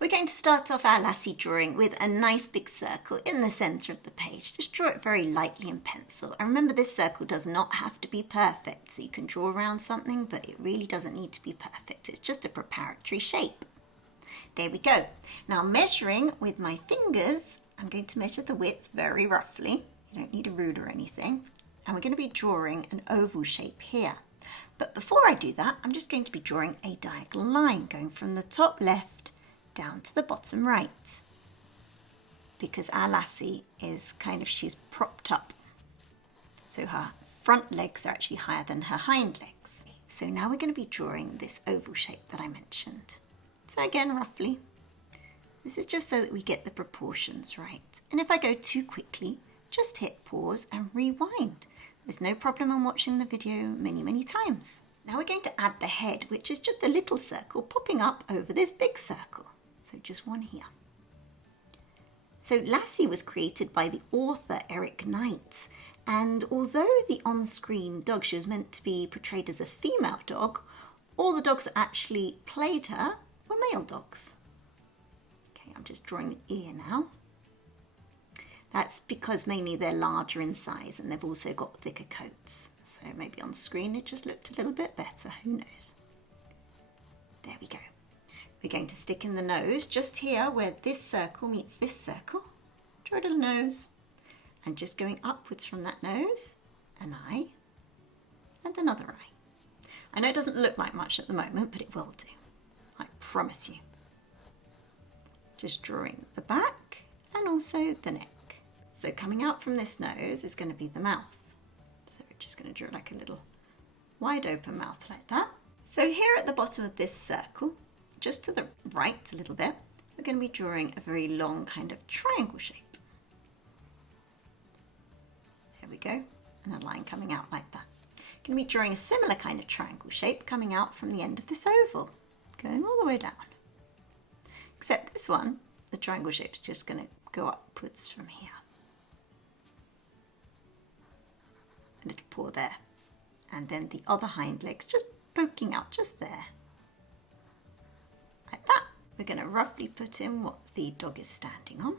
We're going to start off our Lassie drawing with a nice big circle in the centre of the page. Just draw it very lightly in pencil. And remember, this circle does not have to be perfect. So you can draw around something, but it really doesn't need to be perfect. It's just a preparatory shape. There we go. Now measuring with my fingers, I'm going to measure the width very roughly. You don't need a ruler or anything. And we're going to be drawing an oval shape here. But before I do that, I'm just going to be drawing a diagonal line going from the top left down to the bottom right. Because our Lassie is she's propped up. So her front legs are actually higher than her hind legs. So now we're going to be drawing this oval shape that I mentioned. So again, roughly. This is just so that we get the proportions right. And if I go too quickly, just hit pause and rewind. There's no problem in watching the video many times. Now we're going to add the head, which is just a little circle popping up over this big circle. So just one here. So Lassie was created by the author Eric Knight. And although the on-screen dog, she was meant to be portrayed as a female dog, all the dogs that actually played her were male dogs. Okay, I'm just drawing the ear now. That's because mainly they're larger in size and they've also got thicker coats. So maybe on screen it just looked a little bit better, who knows. There we go. We're going to stick in the nose just here where this circle meets this circle. Draw a little nose. And just going upwards from that nose, an eye and another eye. I know it doesn't look like much at the moment, but it will do. I promise you. Just drawing the back and also the neck. So coming out from this nose is going to be the mouth. So we're just going to draw like a little wide open mouth like that. So here at the bottom of this circle, just to the right a little bit, we're going to be drawing a very long kind of triangle shape. There we go, and a line coming out like that. Going to be drawing a similar kind of triangle shape coming out from the end of this oval, going all the way down. Except this one, the triangle shape's just going to go upwards from here. A little paw there, and then the other hind legs just poking out just there. Like that. We're going to roughly put in what the dog is standing on.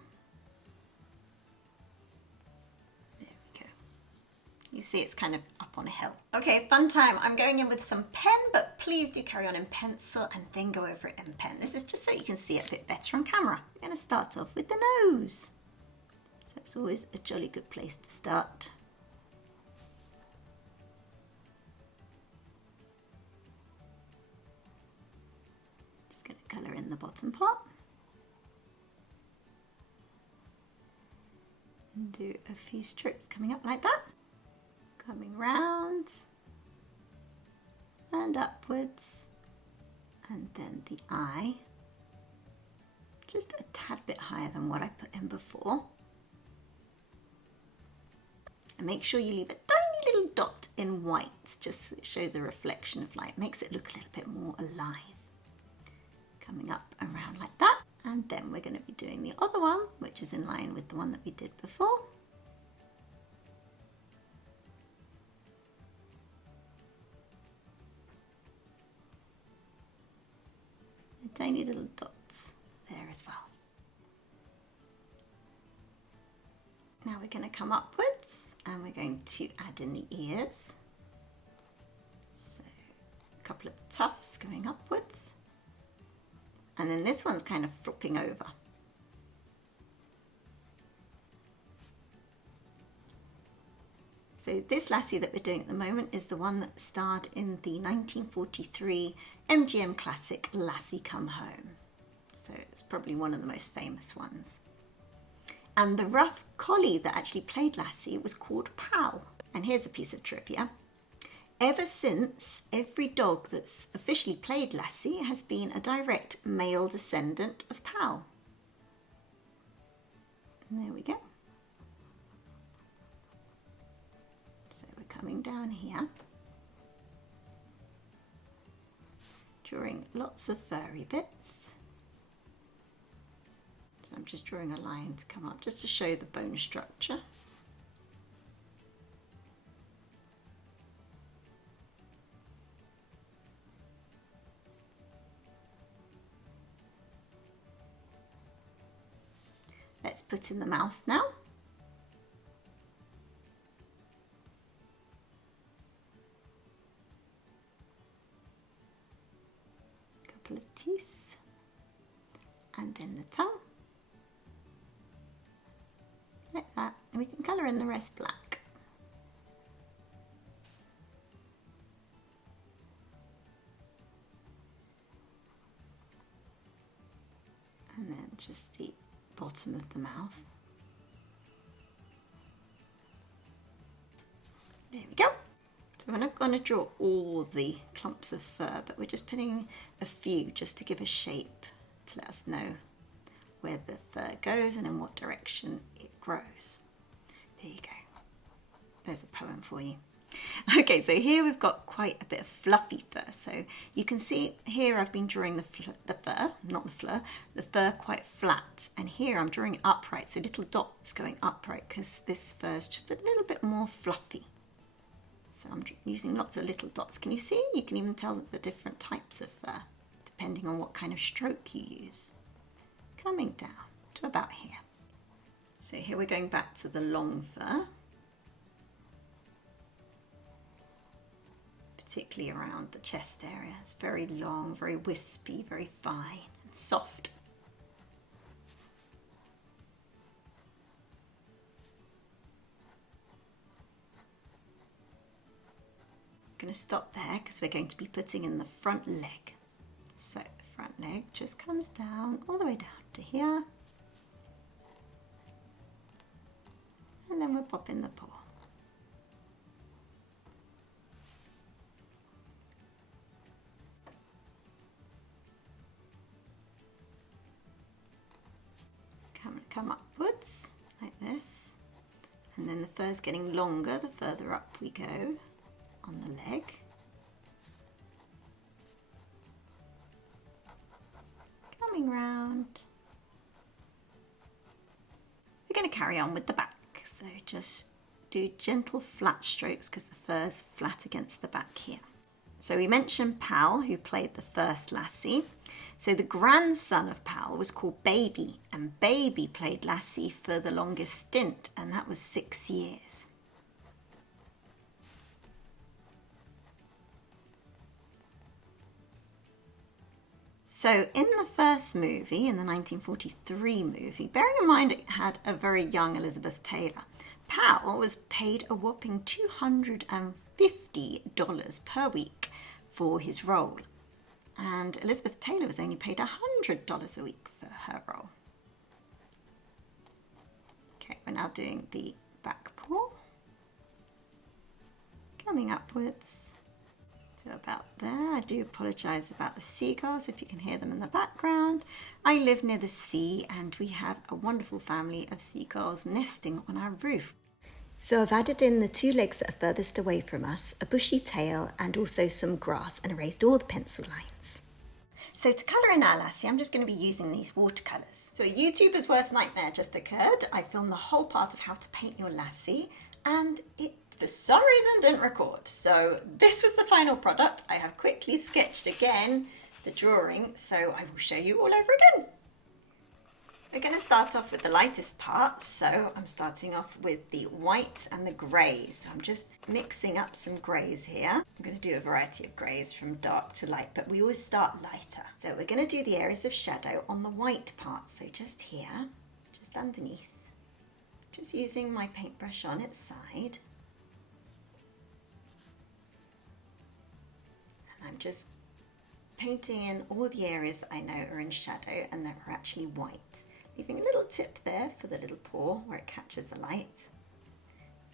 There we go. You see it's kind of up on a hill. Okay, fun time. I'm going in with some pen, but please do carry on in pencil and then go over it in pen. This is just so you can see it a bit better on camera. We're going to start off with the nose. So it's always a jolly good place to start. Going to colour in the bottom part and do a few strokes coming up like that, coming round and upwards, and then the eye just a tad bit higher than what I put in before, and make sure you leave a tiny little dot in white just so it shows the reflection of light, makes it look a little bit more alive. Coming up around like that, and then we're going to be doing the other one, which is in line with the one that we did before. The tiny little dots there as well. Now we're going to come upwards and we're going to add in the ears. So a couple of tufts going upwards. And then this one's kind of flipping over. So this Lassie that we're doing at the moment is the one that starred in the 1943 MGM classic Lassie Come Home. So it's probably one of the most famous ones. And the Rough Collie that actually played Lassie was called Pal. And here's a piece of trivia. Ever since, every dog that's officially played Lassie has been a direct male descendant of Pal. And there we go. So we're coming down here, drawing lots of furry bits. So I'm just drawing a line to come up just to show the bone structure. Let's put in the mouth now. Couple of teeth. And then the tongue. Like that. And we can colour in the rest black. And then just the bottom of the mouth. There we go. So we're not going to draw all the clumps of fur, but we're just putting a few just to give a shape to let us know where the fur goes and in what direction it grows. There you go. There's a poem for you. Okay, so here we've got quite a bit of fluffy fur. So you can see here I've been drawing the fur quite flat. And here I'm drawing it upright, so little dots going upright because this fur is just a little bit more fluffy. So I'm using lots of little dots. Can you see? You can even tell the different types of fur depending on what kind of stroke you use. Coming down to about here. So here we're going back to the long fur. Particularly around the chest area. It's very long, very wispy, very fine and soft. I'm going to stop there because we're going to be putting in the front leg. So the front leg just comes down all the way down to here. And then we'll pop in the paw. Come upwards like this, and then the fur's getting longer the further up we go on the leg. Coming round. We're going to carry on with the back, so just do gentle flat strokes because the fur's flat against the back here. So we mentioned Pal, who played the first Lassie. So the grandson of Pal was called Baby, and Baby played Lassie for the longest stint, and that was 6 years. So in the first movie, in the 1943 movie, bearing in mind it had a very young Elizabeth Taylor, Pal was paid a whopping $250 per week for his role. And Elizabeth Taylor was only paid $100 a week for her role. Okay, we're now doing the back paw. Coming upwards to about there. I do apologise about the seagulls if you can hear them in the background. I live near the sea and we have a wonderful family of seagulls nesting on our roof. So I've added in the two legs that are furthest away from us, a bushy tail and also some grass, and erased all the pencil lines. So to colour in our Lassie, I'm just going to be using these watercolours. So a YouTuber's worst nightmare just occurred. I filmed the whole part of how to paint your Lassie and it for some reason didn't record. So this was the final product. I have quickly sketched again the drawing, so I will show you all over again. We're going to start off with the lightest part, so I'm starting off with the white and the greys. So I'm just mixing up some greys here. I'm going to do a variety of greys from dark to light, but we always start lighter. So we're going to do the areas of shadow on the white part, so just here, just underneath. Just using my paintbrush on its side. And I'm just painting in all the areas that I know are in shadow and that are actually white. Leaving a little tip there for the little paw where it catches the light,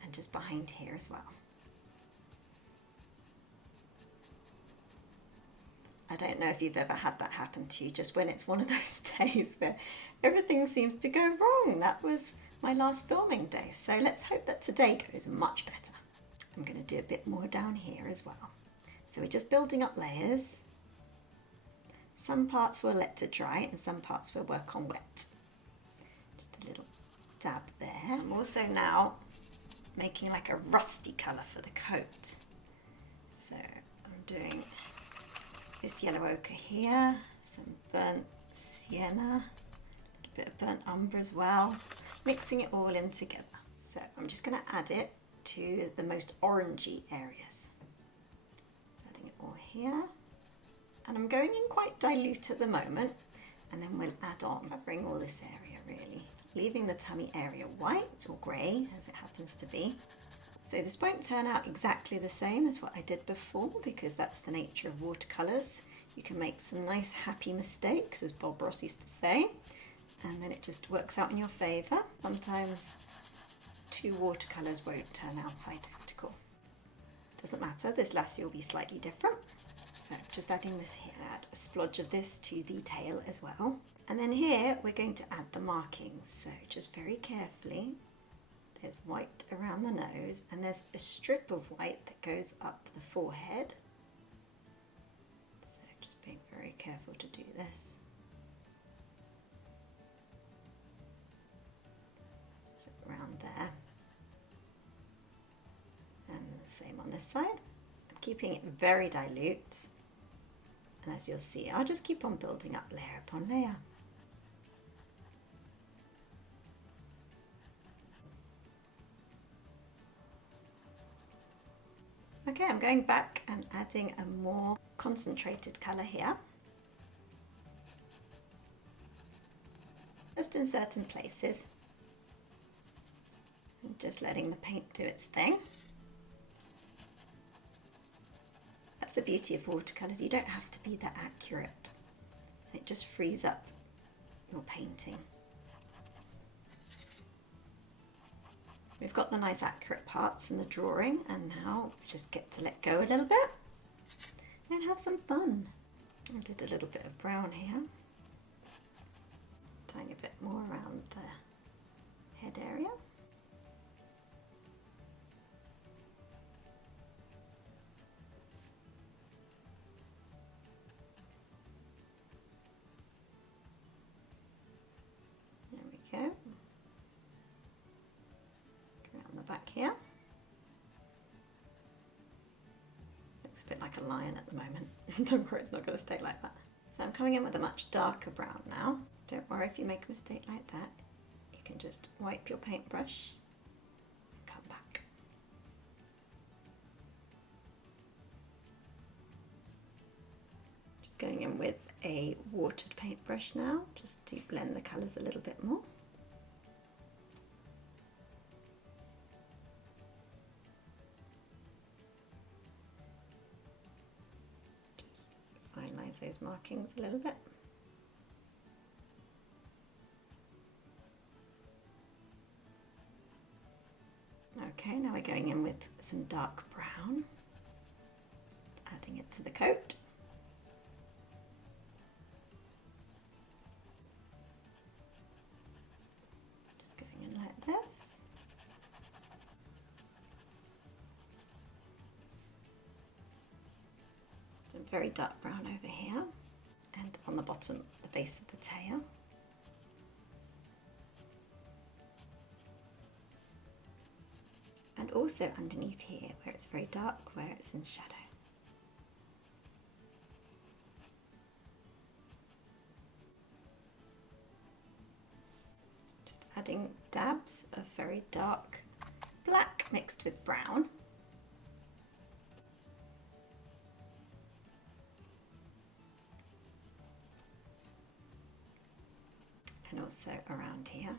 and just behind here as well. I don't know if you've ever had that happen to you, just when it's one of those days where everything seems to go wrong. That was my last filming day, so let's hope that today goes much better. I'm going to do a bit more down here as well. So we're just building up layers. Some parts we'll let to dry and some parts we'll work on wet. Just a little dab there. I'm also now making like a rusty colour for the coat. So I'm doing this yellow ochre here, some burnt sienna, bit of burnt umber as well, mixing it all in together. So I'm just going to add it to the most orangey areas. Adding it all here. And I'm going in quite dilute at the moment, and then we'll add on, covering all this area really, leaving the tummy area white or grey as it happens to be. So this won't turn out exactly the same as what I did before, because that's the nature of watercolours. You can make some nice happy mistakes, as Bob Ross used to say, and then it just works out in your favour. Sometimes two watercolours won't turn out identical. Doesn't matter, this Lassie will be slightly different. So just adding this here, add a splodge of this to the tail as well. And then here we're going to add the markings. So just very carefully, there's white around the nose and there's a strip of white that goes up the forehead. So just being very careful to do this. So around there. And the same on this side. I'm keeping it very dilute. And as you'll see, I'll just keep on building up layer upon layer. Okay, I'm going back and adding a more concentrated colour here. Just in certain places. And just letting the paint do its thing. That's the beauty of watercolours, you don't have to be that accurate. It just frees up your painting. We've got the nice accurate parts in the drawing, and now we just get to let go a little bit and have some fun. I did a little bit of brown here. Tiny bit more around the head area. Go around the back here. Looks a bit like a lion at the moment. Don't worry, it's not going to stay like that. So I'm coming in with a much darker brown now. Don't worry if you make a mistake like that. You can just wipe your paintbrush and come back. Just going in with a watered paintbrush now, just to blend the colours a little bit more. Finalise those markings a little bit. Okay, now we're going in with some dark brown, adding it to the coat. Just going in like this. Some very dark brown over here and on the bottom, the base of the tail. And also underneath here where it's very dark, where it's in shadow. Just adding dabs of very dark black mixed with brown. And also around here.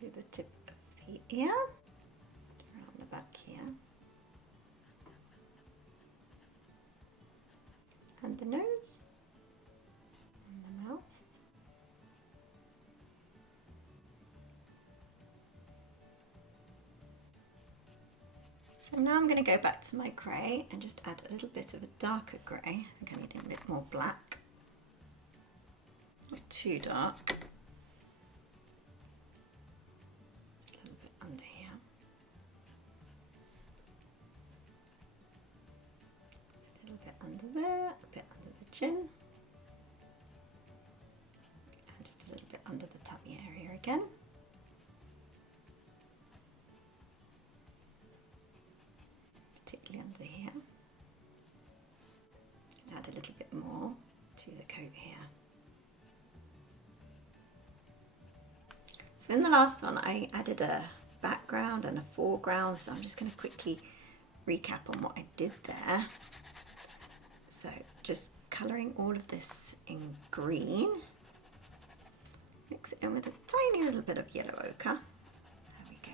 To the tip of the ear, around the back here, and the nose, and the mouth. So now I'm going to go back to my grey and just add a little bit of a darker grey. I think I need a bit more black, not too dark. Under here. A little bit under there, a bit under the chin, and just a little bit under the again. Particularly under here. Add a little bit more to the coat here. So in the last one I added a background and a foreground, so I'm just going to quickly recap on what I did there. So just colouring all of this in green, mix it in with a tiny little bit of yellow ochre. There we go.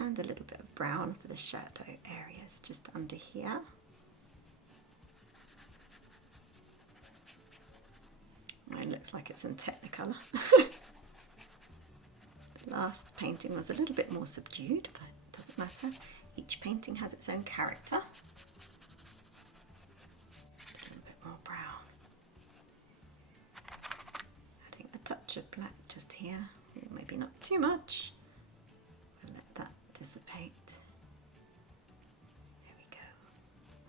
And a little bit of brown for the shadow areas just under here. Mine looks like it's in Technicolor. The last painting was a little bit more subdued, but it doesn't matter. Each painting has its own character. A little bit more brown. Adding a touch of black just here, maybe not too much. We'll let that dissipate. There we go.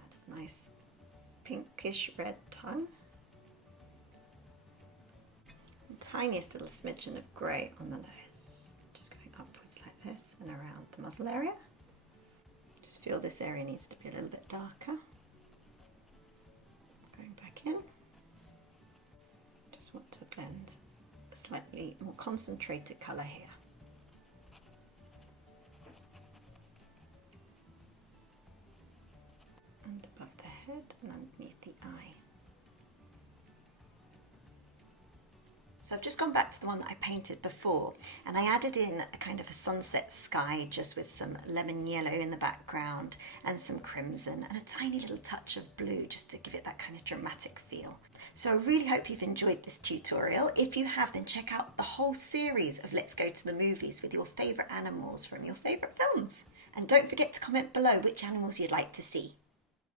Add a nice pinkish red tongue. Tiniest little smidgen of grey on the nose, just going upwards like this and around the muzzle area. Just feel this area needs to be a little bit darker. Going back in. Just want to blend a slightly more concentrated colour here. And above the head and underneath the eye. So I've just gone back to the one that I painted before, and I added in a kind of a sunset sky just with some lemon yellow in the background and some crimson and a tiny little touch of blue just to give it that kind of dramatic feel. So I really hope you've enjoyed this tutorial. If you have, then check out the whole series of Let's Go to the Movies with your favourite animals from your favourite films. And don't forget to comment below which animals you'd like to see.